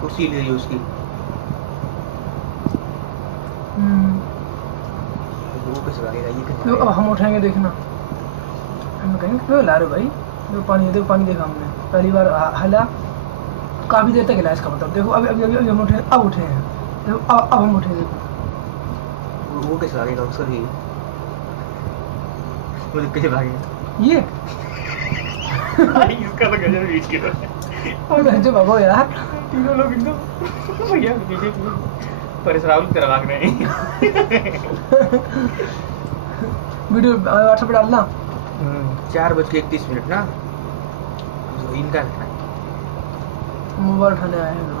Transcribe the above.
कुर्सी ले रही है उसकी। वो कैसे भागेगा ये कैसे तो अब भागेगा? हम उठाएंगे देखना, हम कहेंगे क्यों ला रहे हो भाई, देखो पानी, देखो पानी देखा हमने पहली बार हला, काफ़ी देर तक हिला इसका मतलब। देखो अभी अभी अभी अभी हम उठे, अब उठे हैं, देखो अब हम उठे, देखो वो कैसे भागेगा उसका भी, वो तो कैसे भागेगा? ये इसका तो गजब वीडियो है। और जो भगो यार, तीनों लोग एकदम भैया परेश राहुल की तरह भाग रहे हैं। वीडियो व्हाट्सएप पर डालना। 4:31 ना, इनका मोबाइल उठाने आए हैं लोग।